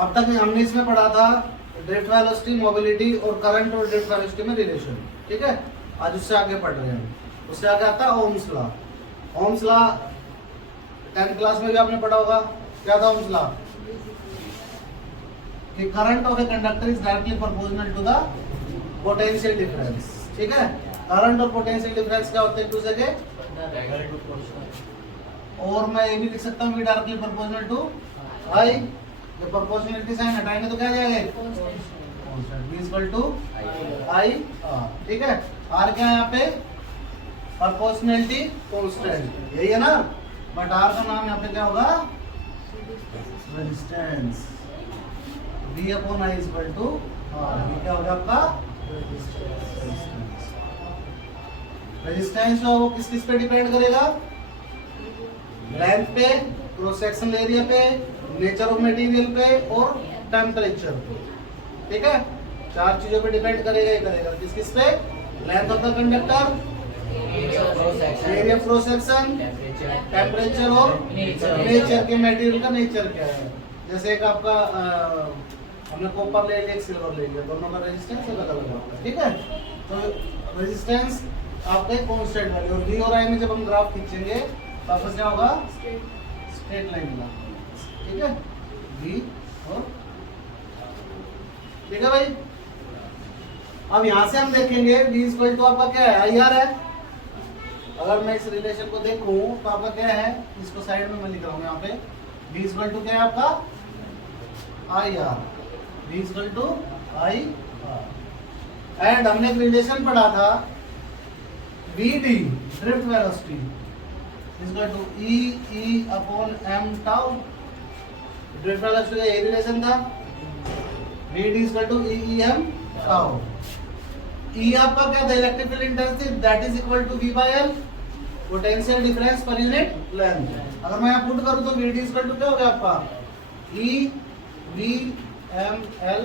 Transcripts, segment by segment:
अब तक हमने इसमें पढ़ा था ड्रिफ्ट वेलोसिटी, मोबिलिटी और करंट और ड्रिफ्ट वेलोसिटी में रिलेशन, ठीक है। आज उससे आगे पढ़ रहे हैं। उससे आगे आता है Ohm's law. Ohm's law 10th class में भी आपने पढ़ा होगा। क्या था ओम्स लॉ? कि current of a conductor is directly proportional to the potential difference, ठीक है। करंट और पोटेंशियल डिफरेंस क्या होते हैं एक दूसरे के? और मैं ये भी लिख सकता हूँ डायरेक्टली प्रोपोर्शनल टू आई। जब प्रोपोर्शनलिटी साइन हटाएंगे तो क्या आ जाएगा? Constant v equal to I R, ठीक है। आर क्या है यहाँ पे? प्रोपोर्शनलिटी कांस्टेंट, यही है ना। बट आर का नाम यहाँ पे क्या होगा? Resistance. v upon I equal to R, क्या होगा आपका? रेजिस्टेंस जो वो किस किस पे डिपेंड करेगा? लेंथ पे, क्रॉस सेक्शनल एरिया पे, नेचर ऑफ मटेरियल पे और टेम्परेचर पे, ठीक है। 4 चीजों पे डिपेंड करेगा ही करेगा। किस किस पे? Length of the conductor, area of cross section, temperature और नेचर के मटेरियल का नेचर क्या है। जैसे एक आपका हमने कॉपर ले लिया, एक सिल्वर ले लिया, दोनों का रेजिस्टेंस अलग अलग होता है, ठीक है। तो रेजिस्टेंस आपका एक कांस्टेंट वैल्यू, और v और i में जब हम ग्राफ खींचेंगे तो आपको क्या होगा? स्ट्रेट लाइन होगा, ठीक है। v और ठीक है भाई। अब यहां से हम देखेंगे v इक्वल टू आपका क्या है? IR है। अगर मैं इस रिलेशन को देखूं तो आपका क्या है? इसको साइड में मैं लिख रहा हूं यहाँ पे। v इक्वल टू क्या है आपका? IR। v equal to IR। And हमने एक रिलेशन पढ़ा था vd drift velocity equal to e upon m tau. Drift velocity का यही रिलेशन था। vd equal to e m tau. e आपका क्या था? Electric field intensity, that is equal to v by l, potential difference per unit length. अगर मैं यहाँ put करूं तो vd इक्वल टू क्या हो गया आपका? e v m l।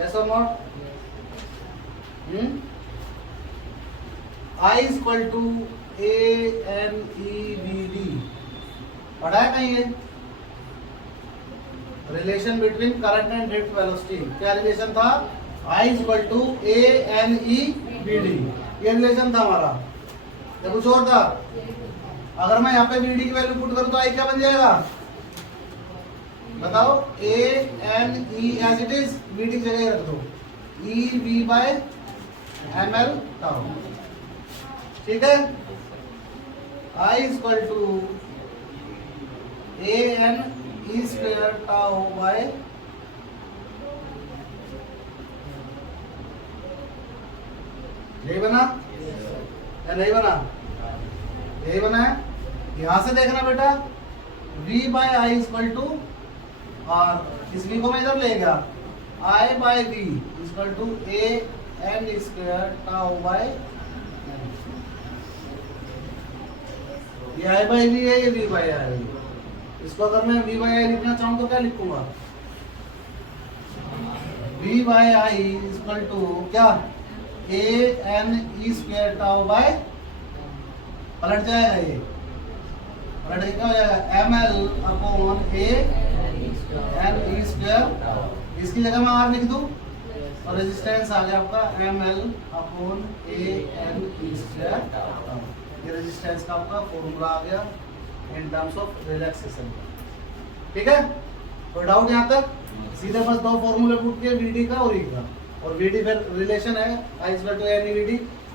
Yes और not? I equal to a n e v d। पढ़ा है कहीं ये? Relation between current and drift velocity. क्या रिलेशन था? I equal to a n e v d, ये रिलेशन था हमारा। या कुछ और था? अगर मैं यहाँ पे v d की वैल्यू पुट करूँ तो I क्या बन जाएगा? बताओ। a n e as it is, v d की जगह रख दो, e v by ml tau, ठीक है। I equal to a n e square tau by यही बना या नहीं बना? यही बना है। यहां से देखना बेटा, v by I equal to, और इस v को मैं इधर ले गया, I by v equal to a n square tau by, ये I बाय v है, ये v बाय आई। इसको अगर मैं v बाय आई लिखना चाहूँ तो क्या लिखूंगा? v by I equal to क्या? a n e square tau by, पलट जाएगा ये, पलट के क्या हो जाएगा? ml upon a n e square. इसकी जगह मैं r लिख दूं और रेजिस्टेंस आ गया आपका ml upon a n e square. ये रेजिस्टेंस का आपका फॉर्मूला आ गया इन टर्म्स ऑफ रिलैक्सेशन, ठीक है। कोई डाउट यहाँ तक? सीधे बस दो फॉर्मूले पुट के vd का और e का, और vd फिर रिलेशन है I equal to n e vd।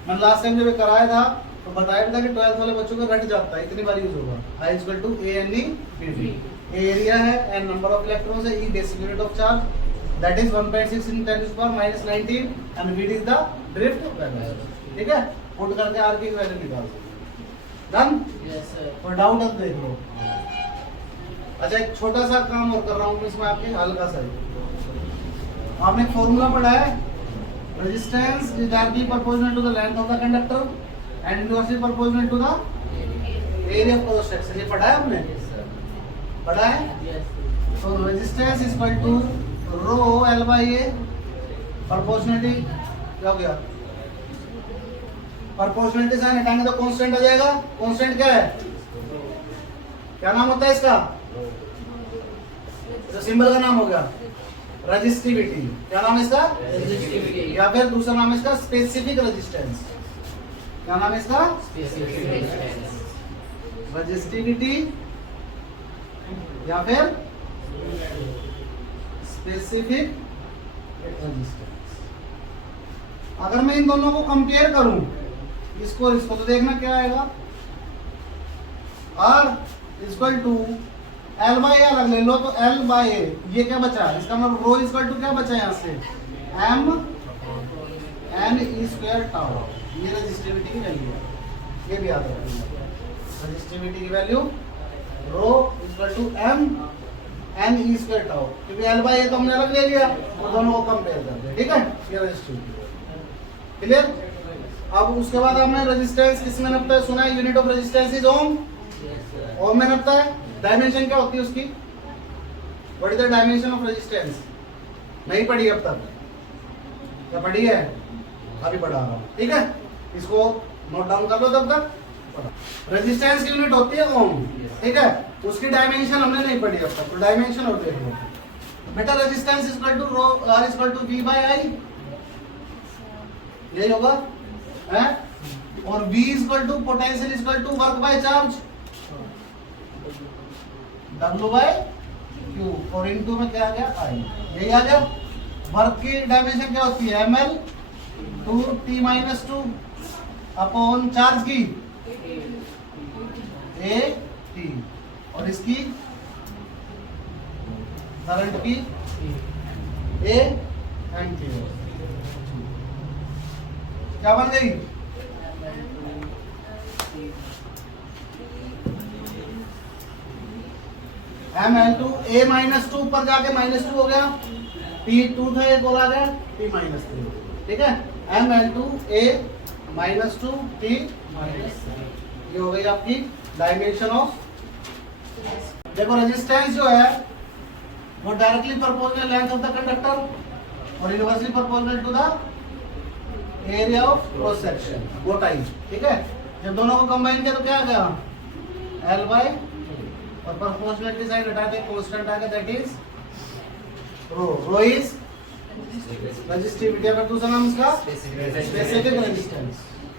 मैंने लास्ट टाइम जब कराया था तो बताया था कि 12th वाले बच्चों का रट जाता है, इतनी बार यूज होगा। I equal to a n e vd। Area है, n नंबर ऑफ इलेक्ट्रॉन्स है, e basic unit of charge, that is 1.6 × 10⁻⁻19 and vd is the drift velocity, ठीक है। पुट करके r की वैल्यू निकाल दो। डन? Yes sir. और doubt अब देख लो। अच्छा, एक छोटा सा काम और कर रहा हूँ इसमें आपके, हल्का सा ही। आपने फॉर्मूला पढ़ा है, resistance is directly proportional to the length of the conductor and inversely proportional to the area of cross section. ये पढ़ा है आपने? पढ़ा है? तो resistance is equal to rho L by A, proportionality क्या हो गया? प्रोपोर्शनलिटी साइन हटाएंगे तो कांस्टेंट आ जाएगा। कांस्टेंट क्या है? क्या नाम होता है इसका? तो सिंबल का नाम हो गया रजिस्टिविटी। क्या नाम है इसका? Resistivity। या फिर दूसरा नाम है इसका स्पेसिफिक रेजिस्टेंस। क्या नाम है इसका? रजिस्टिविटी या फिर स्पेसिफिक रेजिस्टेंस। अगर मैं इन दोनों को कंपेयर करूं, इसको इसको, तो देखना क्या आएगा। R equal to L by R ले लो तो L बाई ए, ये क्या बचा? इसका मतलब रो इक्वल टू क्या बचा यहाँ से? M N e square tau. ये रेजिस्टिविटी की वैल्यू है, ये भी याद रखना। रेजिस्टिविटी की value rho equal to M N e square tau, क्योंकि L बाई ए तो हमने अलग ले लिया और दोनों को कंपेयर कर दिया। ठीक है, ये रेजिस्टिविटी क्लियर। अब उसके बाद हमने रेजिस्टेंस किस में नापता है? सुना है यूनिट ऑफ रेजिस्टेंस इज ओम। ओम में नापता है। डायमेंशन क्या होती है उसकी? What is the dimension of resistance? नहीं पढ़ी अब तक? क्या पढ़ी है? अभी पढ़ा रहा हूं, ठीक है। इसको नोट डाउन कर लो तब तक। रेजिस्टेंस की यूनिट होती है ओम, ठीक है। उसकी डायमेंशन हमने नहीं पढ़ी अब तक, तो डायमेंशन और देख लो बेटा। Resistance equal to rho R equal to V by I, यही होगा है। और V इक्वल टू potential equal to work by charge, W बाय Q, और इनटू में क्या आ गया? I। यही आ गया। वर्क की डायमेंशन क्या होती है? ml two t minus two upon charge की A T, और इसकी करंट की A एम्पीयर। क्या बन गई? ml2 a माइनस टू, ऊपर जाके -2 हो गया, T2 था एक और आ गया T माइनस 3, ठीक है। ml2 a minus 2 T minus 3, ये हो गई आपकी डायमेंशन ऑफ। देखो रेजिस्टेंस जो है वो directly proportional length of the conductor और inversely proportional to the area of cross section, मोटाई, ठीक है। जब दोनों को कंबाइन किया तो क्या आ गया? L बाई, और प्रोपोर्शनलिटी साइड हटा के कांस्टेंट आ गया, that is rho. Rho is resistivity, अगर दूसरा नाम इसका स्पेसिफिक रेजिस्टेंस।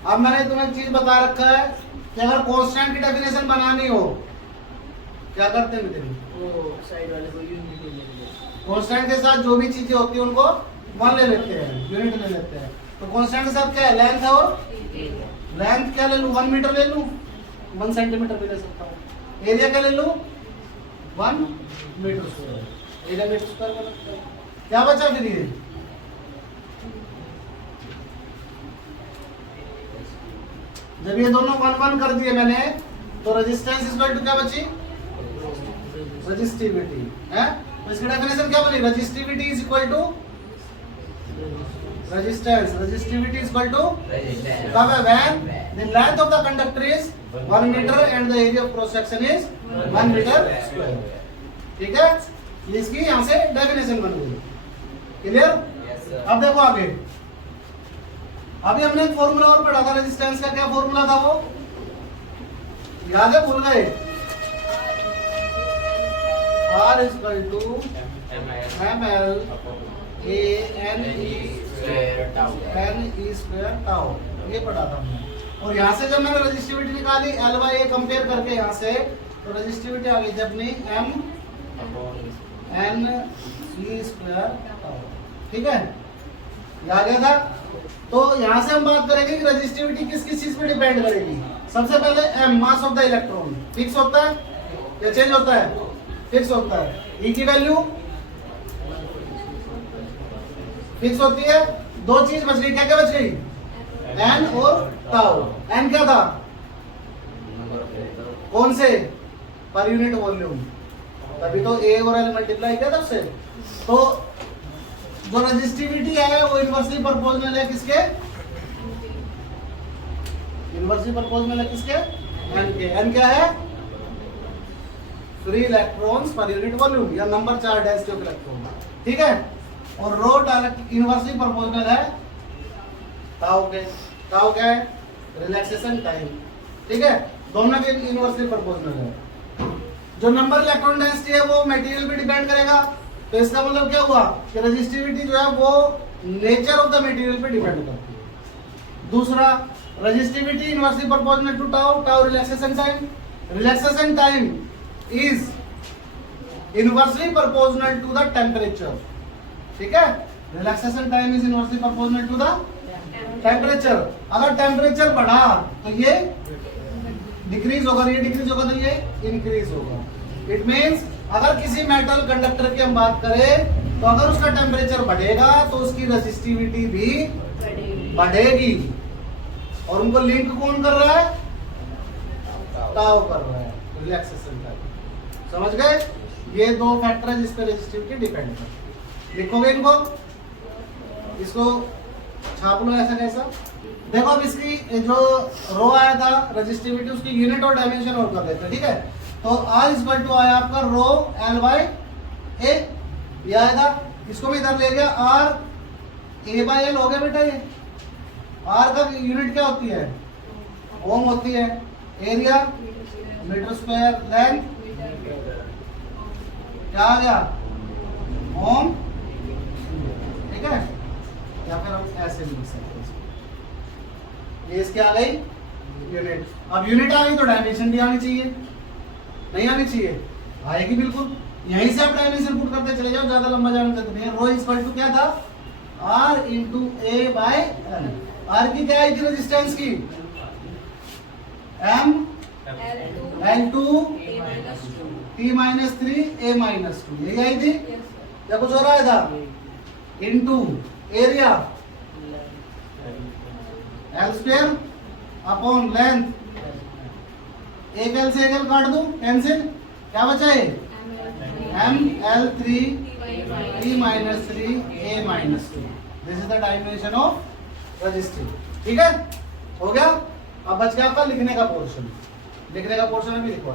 अब मैंने तुम्हें एक चीज बता रखा है कि अगर कांस्टेंट की डेफिनेशन बनानी हो क्या करते हैं मित्र? वो साइड वाले को यूनिट ले लेंगे। कांस्टेंट के साथ जो भी चीजें होती है उनको 1 ले लेते हैं, यूनिट ले लेते हैं। तो कांस्टेंट के साथ क्या है? लेंथ है, और लेंथ क्या ले लूं? 1 मीटर ले लूं, 1 सेंटीमीटर भी ले सकता हूं। एरिया क्या ले लूं? 1 metre square, area metre square का लगता है। क्या बचा फिर? ये जब ये दोनों 1 कर दिए मैंने, तो रेजिस्टेंस इक्वल टू क्या बची? रेजिस्टिविटी है। तो इसकी डेफिनेशन क्या बनी? Resistivity is equal to resistance, resistivity is equal to when the length of the conductor is 1 meter and the area of cross section is 1 meter square, ठीक है। इसकी यहाँ से डेफिनेशन बन गई, क्लियर। अब देखो आगे, अभी हमने एक फॉर्मूला और पढ़ा था रेजिस्टेंस का। क्या फॉर्मूला था वो? याद है? भूल गए? R is equal to ml a n e square tau, ये पढ़ा था हमने। और यहाँ से जब मैंने रेजिस्टिविटी निकाली L बाई ए कंपेयर करके यहाँ से, तो रेजिस्टिविटी आ गई जब नहीं M N E square tau, ठीक है, ये आ गया था। तो यहाँ से हम बात करेंगे कि रेजिस्टिविटी किस किस चीज पे डिपेंड करेगी। सबसे पहले M, mass of the electron, fix होता है या चेंज होता है? फिक्स होता है। E की वैल्यू फिक्स होती है। दो चीज बच गई, क्या क्या बच गई? एन और टाउ। एन क्या था? कौन से? पर यूनिट वॉल्यूम, तभी तो ए और एल मल्टीप्लाई किया था उससे। तो जो रेजिस्टिविटी है वो इनवर्सली प्रोपोर्शनल है किसके? इनवर्सली प्रोपोर्शनल है किसके? एन के। एन क्या है? Free electrons per unit volume या नंबर 4 डेंसिटी ऑफ इलेक्ट्रॉन, ठीक है। और रो डायरेक्ट इनवर्सली प्रोपोर्शनल है टाउ के। टाउ क्या है? रिलैक्सेशन टाइम, ठीक है। दोनों के इनवर्सली प्रोपोर्शनल है। जो नंबर इलेक्ट्रॉन डेंसिटी है वो मटेरियल पे डिपेंड करेगा। तो इसका मतलब क्या हुआ कि रेजिस्टिविटी जो है वो नेचर ऑफ द मटेरियल पे डिपेंड करती है। दूसरा, resistivity inversely proportional to tau, tau relaxation time, relaxation time is inversely proportional to the temperature. ठीक है, relaxation time is inversely proportional to the temperature. अगर टेम्परेचर बढ़ा तो ये डिक्रीज होगा, ये डिक्रीज होगा तो ये इंक्रीज होगा। इट मींस अगर किसी मेटल कंडक्टर की हम बात करें तो अगर उसका टेम्परेचर बढ़ेगा तो उसकी रेजिस्टिविटी भी बढ़ेगी। और उनको लिंक कौन कर रहा है? टाउ कर रहा है, रिलैक्सेशन टाइम। समझ गए? ये दो फैक्टर है जिस पे रेजिस्टिविटी डिपेंड है। लिखोगे इनको, इसको छाप लो ऐसा कैसा। देखो अब इसकी जो रो आया था रेजिस्टिविटी, उसकी यूनिट और डायमेंशन और कर देते हैं। ठीक है, तो R इक्वल टू आया आपका रो L बाई ए, ये आया था। इसको मैं इधर ले गया, R A बाई L हो गया बेटा। ये R का यूनिट क्या होती है? ओम होती है। एरिया मीटर स्क्वायर, लेंथ क्या आ गया? ओम। ठीक है, या फिर हम ऐसे लिख सकते हैं, ये इसके आ गई यूनिट। अब यूनिट आ गई तो डायमेंशन भी आनी चाहिए, नहीं आनी चाहिए? आएगी बिल्कुल। यहीं से आप डायमेंशन पुट करते चले जाओ, ज्यादा लंबा जाने तक नहीं। रो इक्वल टू क्या था? R into A by L. R की क्या आई थी रेजिस्टेंस की? M L2 T minus 3 A minus 2, यही आई थी। या कुछ और आया था? Into area L square upon length. एक L से एक L काट दूं, कैंसिल। क्या बचा है? M L3 T minus 3 A minus 2। This is the dimension of resistive. ठीक है, हो गया। अब बच गया आपका लिखने का पोर्शन। लिखने का पोर्शन अभी लिखो।